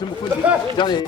tumukundi jane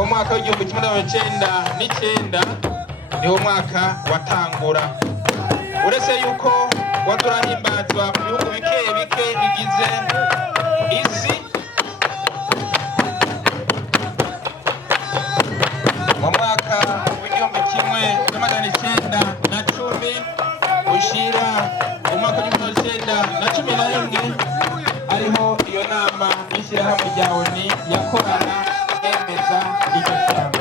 umwaka w'igihumbi kimwe n'amajana n'icyenda niwo mwaka watangura. Uretse yuko wadurahimbazwa mu bihugu bike bike bigize isi, mu mwaka w'igihumbi kimwe n'amajana icyenda na cumi ushira umwaka w'igihumbi icyenda na cumi na rimwe ariho iyo nama y'ishyirahamwe rya ONU yakorana yemeza iryo shyamba.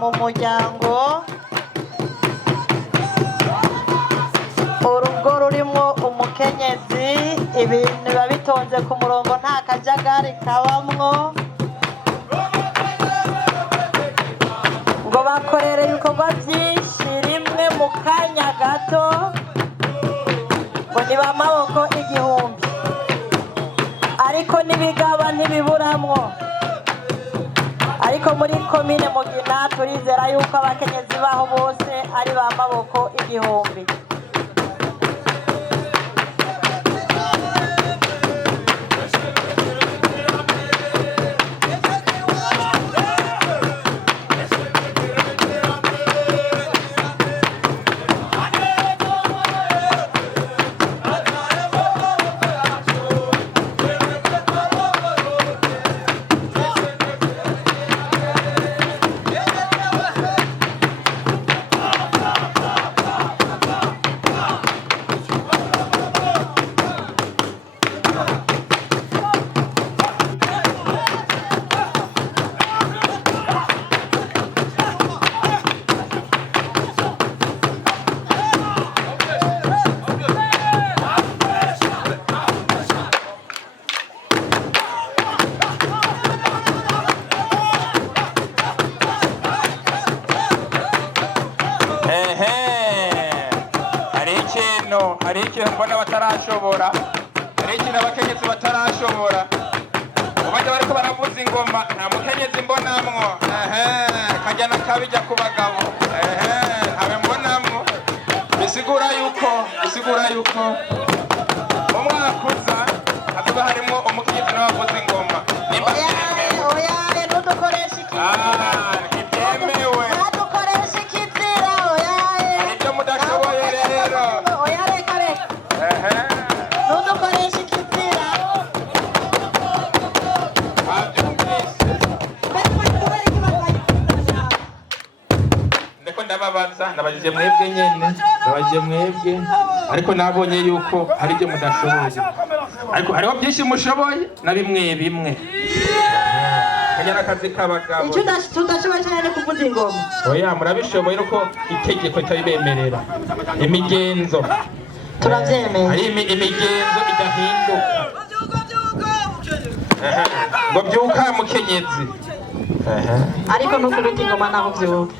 Mu muryango urugo rurimo umukenyezi, ibintu biba bitonze ku murongo nta kajagari kabamwo, ngo bakorere ibikorwa byinshi rimwe mu kanya gato, ngo niba amaboko igihumbi, ariko n'ibigaba ntibiburamwo. Ariko muri komine Mugina turizera yuko abakenyezi baho bose ari ba maboko igihumbi. Hari ikintu mbona batarashobora, hari ikintu abakenyezi batarashobora. Ubajya bariko baravuza ingoma nta mukenyezi mbonamwo, kajyana kabijya ku bagabo, ntabe mbonamwo. Bisigura yuko mu mwaka uza hazoba harimo umukenyezi n'abavuza ingoma. Oya ntudukoreshe ikitemewe. Ntudukoreshe ikizira, oya. Hari ibyo mudashoboye rero. Oya reka. Ntudukoreshe ikizira. Wabyumvise. nabajije mwebwe nyene, nabajije mwebwe, ariko nabonye yuko hari ibyo mudashoboye, ariko hariho byinshi mushoboye na bimwe bimwe. Kanyana akazi k'abagabo. Icyo tudashoboye cyane kuvuza ingoma. Oya murabishoboye nuko itegeko tabibemerera. Imigenzo turabyemeye. Hari imigenzo idahinduka. Ngo byuka mukenyezi. Ariko nukubita ingoma naho byuka.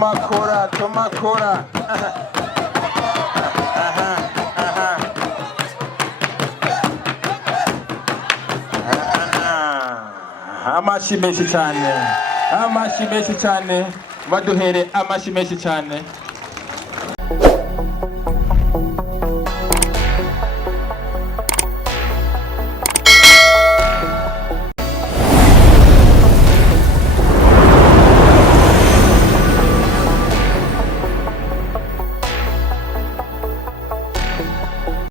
tumakora amashi menshi cyane baduhere amashi menshi cyane